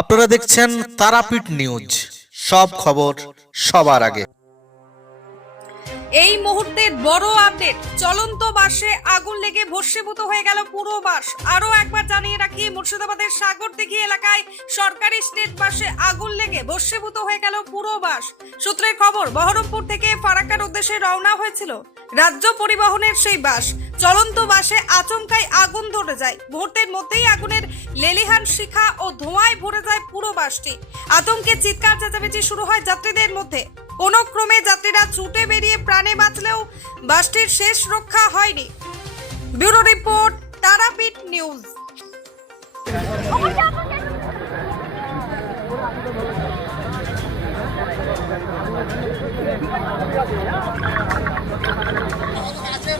আপনারা দেখছেন তারাপীঠ নিউজ, সব খবর সবার আগে। এই মুহূর্তের বড় আপডেট, চলন্ত বাসে আগুন লেগে ভস্মীভূত হয়ে গেল পুরো বাস। আরো একবার জানিয়ে রাখি, মুর্শিদাবাদের সাগরদিঘি এলাকায় সরকারি স্টেট বাসে আগুন লেগে ভস্মীভূত হয়ে গেল পুরো বাস। সূত্রের খবর, বহরমপুর থেকে ফারাক্কার উদ্দেশ্যে রওনা হয়েছিল রাজ্য পরিবহনের সেই বাস। চলন্ত বাসে আচমকাই আগুন ধরে যায়। মুহূর্তের মধ্যেই আগুনের লেলিহান শিখা ও ধোঁয়ায় ভরে যায় পুরো বাসটি। আতঙ্কে চিৎকার চেঁচামেচি শুরু হয় যাত্রীদের মধ্যে। কোনো ক্রমে যাত্রীরা ছুটে বেরিয়ে প্রাণে বাঁচলেও বাসটির শেষ রক্ষা হয়নি। Bureau report, Tarapith news.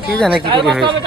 কি জানে কি করে হয়েছে।